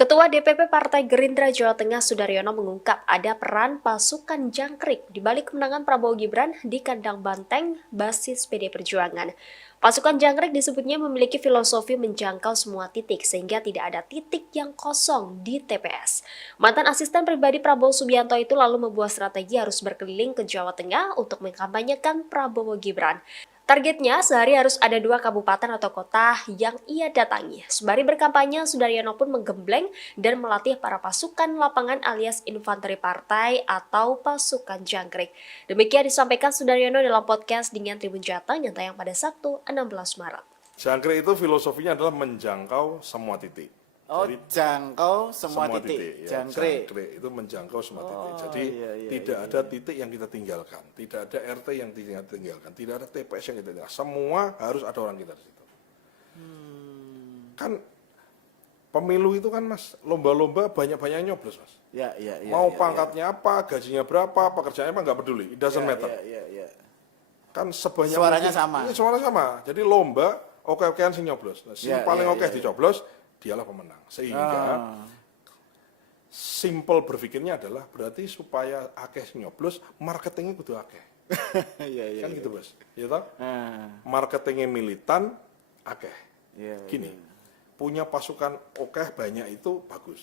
Ketua DPP Partai Gerindra Jawa Tengah Sudaryono mengungkap ada peran pasukan jangkrik di balik kemenangan Prabowo Gibran di kandang banteng basis PD Perjuangan. Pasukan jangkrik disebutnya memiliki filosofi menjangkau semua titik sehingga tidak ada titik yang kosong di TPS. Mantan asisten pribadi Prabowo Subianto itu lalu membuat strategi harus berkeliling ke Jawa Tengah untuk mengkampanyekan Prabowo Gibran. Targetnya sehari harus ada 2 kabupaten atau kota yang ia datangi. Sembari berkampanye, Sudaryono pun menggembleng dan melatih para pasukan lapangan alias infanteri partai atau pasukan jangkrik. Demikian disampaikan Sudaryono dalam podcast dengan Tribun Jateng yang tayang pada Sabtu 16 Maret. Jangkrik itu filosofinya adalah menjangkau semua titik. Oh, Jadi, jangkau semua titik. ya, Jangkrik. itu menjangkau semua titik. Jadi iya, tidak ada titik yang kita tinggalkan, tidak ada RT yang kita tinggalkan, tidak ada TPS yang kita tinggalkan. Semua harus ada orang kita di situ. Kan pemilu itu kan Mas, lomba-lomba banyak-banyak nyoblos Mas. Ya. Mau pangkatnya apa, gajinya berapa, pekerjaannya apa nggak peduli, it doesn't matter. Ya. Kan sebanyak Suaranya mungkin- sama. Iya, suaranya sama. Jadi lomba oke-okean sing nyoblos. Nah, si paling oke dicoblos, dialah pemenang. Sehingga simple berpikirnya adalah berarti supaya akeh sing nyoblos, marketingnya kudu akeh. Iya. Kan gitu, Bos. Ya toh? Ah, Marketingnya militan akeh. iya. Gini. Punya pasukan oke banyak itu bagus.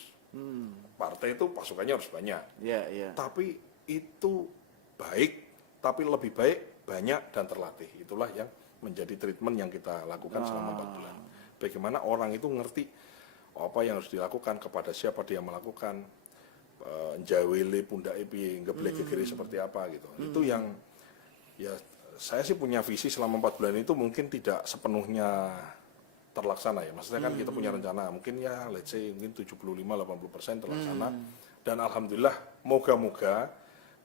Partai itu pasukannya harus banyak. Iya. Tapi itu baik, tapi lebih baik banyak dan terlatih. Itulah yang menjadi treatment yang kita lakukan selama 4 bulan. Bagaimana orang itu ngerti apa yang harus dilakukan, kepada siapa dia melakukan, jawele pundak piye, ngeblek gegere seperti apa gitu. Itu yang ya saya sih punya visi selama 4 bulan itu mungkin tidak sepenuhnya terlaksana ya. Maksudnya kan kita punya rencana, mungkin ya let's say mungkin 75-80% terlaksana. Dan alhamdulillah moga-moga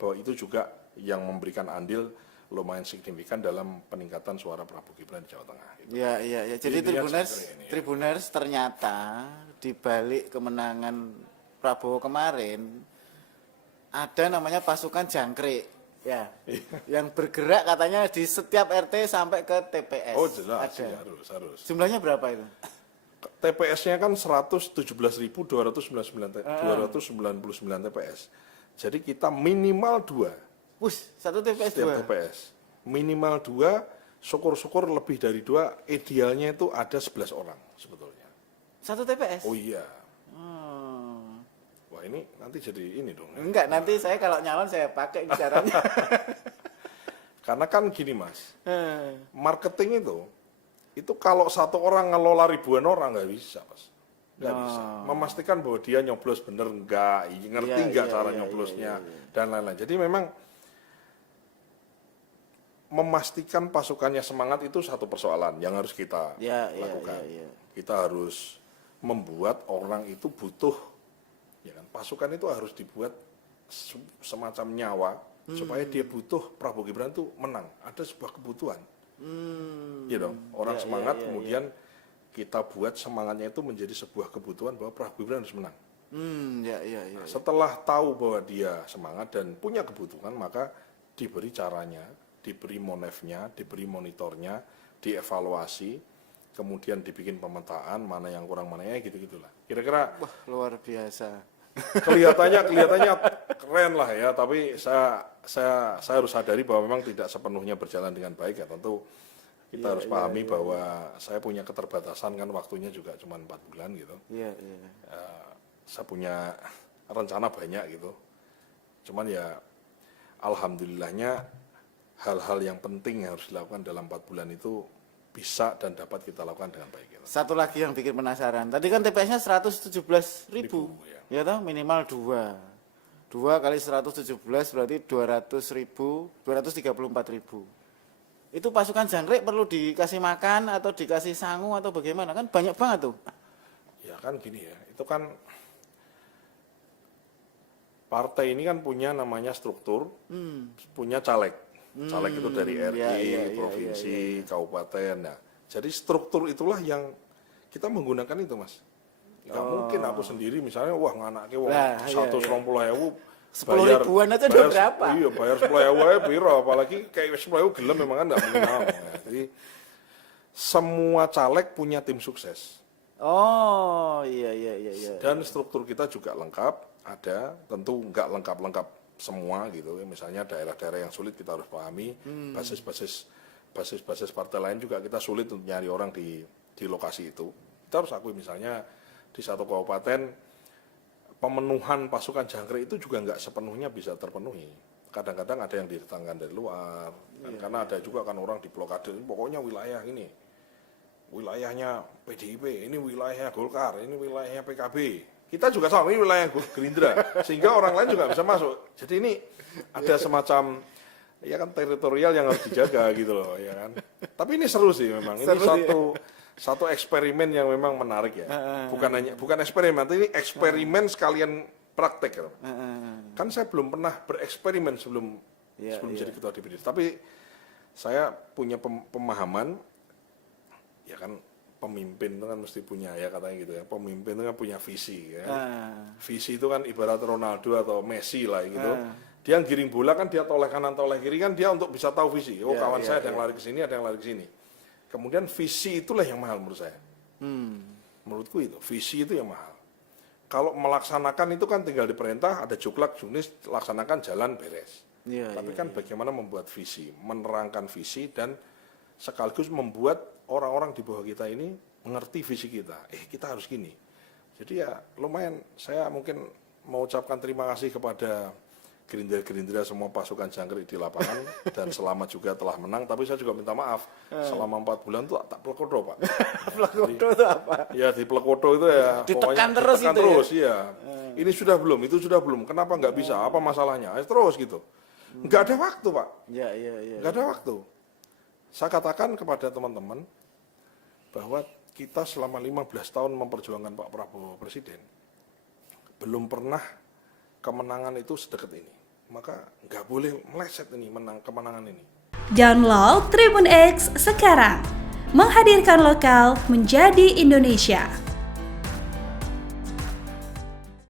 bahwa itu juga yang memberikan andil lumayan signifikan dalam peningkatan suara Prabowo Gibran di Jawa Tengah. Gitu. Iya. Jadi Intinya Tribuners, seperti ini, ya. Tribuners ternyata di balik kemenangan Prabowo kemarin ada namanya pasukan jangkrik. Ya. Yang bergerak katanya di setiap RT sampai ke TPS. Oh jelas, Ada. ya, harus. Jumlahnya berapa itu? TPS-nya kan 117.299 TPS. Jadi kita minimal 2 Satu TPS setiap 2. TPS. Minimal 2, syukur-syukur lebih dari 2, idealnya itu ada 11 orang sebetulnya. Satu TPS? Oh iya. Hmm. Wah ini nanti jadi ini dong. Enggak, nanti saya kalau nyalon saya pakai caranya. Karena kan gini Mas, marketing itu kalau satu orang ngelola ribuan orang nggak bisa Mas. Nggak bisa. Memastikan bahwa dia nyoblos bener nggak, ngerti nggak cara nyoblosnya, dan lain-lain. Jadi memang memastikan pasukannya semangat itu satu persoalan yang harus kita lakukan. Kita harus membuat orang itu butuh, ya kan? Pasukan itu harus dibuat semacam nyawa supaya dia butuh Prabowo Gibran itu menang. Ada sebuah kebutuhan, ya dong. Orang semangat, kemudian kita buat semangatnya itu menjadi sebuah kebutuhan bahwa Prabowo Gibran harus menang. Nah, setelah tahu bahwa dia semangat dan punya kebutuhan, maka diberi caranya, diberi monefnya, diberi monitornya, dievaluasi, kemudian dibikin pemetaan mana yang kurang mana ya gitu-gitulah. Kira-kira Wah, luar biasa. kelihatannya keren lah ya, tapi saya harus sadari bahwa memang tidak sepenuhnya berjalan dengan baik ya. Tentu kita harus pahami bahwa saya punya keterbatasan, kan waktunya juga cuma 4 bulan gitu. Saya punya rencana banyak gitu. Cuman ya alhamdulillahnya hal-hal yang penting yang harus dilakukan dalam 4 bulan itu bisa dan dapat kita lakukan dengan baik. Gitu. Satu lagi yang bikin penasaran. Tadi kan TPS-nya 117.000. Ya toh, minimal 2. 2 kali 117 berarti 234.000. Itu pasukan jangkrik perlu dikasih makan atau dikasih sangu atau bagaimana? Kan banyak banget tuh. Ya kan gini ya, itu kan partai ini kan punya namanya struktur, punya caleg. Caleg itu dari RI, provinsi, kabupaten. Nah, jadi struktur itulah yang kita menggunakan itu Mas. Nggak mungkin aku sendiri misalnya, wah nganake wong 120.000 10.000-an aja udah berapa? Iya, bayar 10.000 aja piro, apalagi kayak 10.000 gelem memang kan nggak mungkin. Jadi semua caleg punya tim sukses. Oh, iya. Dan struktur kita juga lengkap, ada, tentu nggak lengkap-lengkap semua gitu. Misalnya daerah-daerah yang sulit kita harus pahami, basis partai lain juga kita sulit untuk nyari orang di lokasi itu. Kita harus akui misalnya di satu kabupaten pemenuhan pasukan jangkrik itu juga nggak sepenuhnya bisa terpenuhi. Kadang-kadang ada yang didatangkan dari luar, karena ada juga kan orang di blokade, pokoknya wilayah ini, wilayahnya PDIP, ini wilayahnya Golkar, ini wilayahnya PKB. Kita juga sama, ini wilayah Gerindra, sehingga orang lain juga bisa masuk. Jadi ini ada semacam, ya kan teritorial yang harus dijaga gitu loh, ya kan. Tapi ini seru sih memang, ini satu eksperimen yang memang menarik ya. Bukan eksperimen, ini eksperimen sekalian praktek. Kan saya belum pernah bereksperimen sebelum jadi ketua DPD. Tapi saya punya pemahaman, ya kan pemimpin itu kan mesti punya ya katanya gitu ya. Pemimpin itu kan punya visi ya. Visi itu kan ibarat Ronaldo atau Messi lah gitu. Dia giring bola kan dia toleh kanan toleh kiri kan dia untuk bisa tahu visi. Oh kawan saya ada yang lari ke sini, ada yang lari ke sini. Kemudian visi itulah yang mahal menurut saya. Menurutku itu visi itu yang mahal. Kalau melaksanakan itu kan tinggal diperintah, ada juklak, junis, laksanakan jalan beres. Tapi kan bagaimana membuat visi, menerangkan visi dan sekaligus membuat orang-orang di bawah kita ini mengerti visi kita. Kita harus gini. Jadi ya lumayan, saya mungkin mau ucapkan terima kasih kepada Gerindra semua pasukan jangkrik di lapangan dan selamat juga telah menang. Tapi saya juga minta maaf, selama 4 bulan tuh tak plekodo Pak. Plekodo itu apa? Ya di plekodo itu ya ditekan terus ya. Ini sudah belum, itu sudah belum. Kenapa nggak bisa? Apa masalahnya? Terus gitu. Nggak ada waktu Pak. Nggak ada waktu. Saya katakan kepada teman-teman bahwa kita selama 15 tahun memperjuangkan Pak Prabowo Presiden, belum pernah kemenangan itu sedekat ini. Maka nggak boleh meleset ini kemenangan ini. Download Tribun X sekarang, menghadirkan lokal menjadi Indonesia.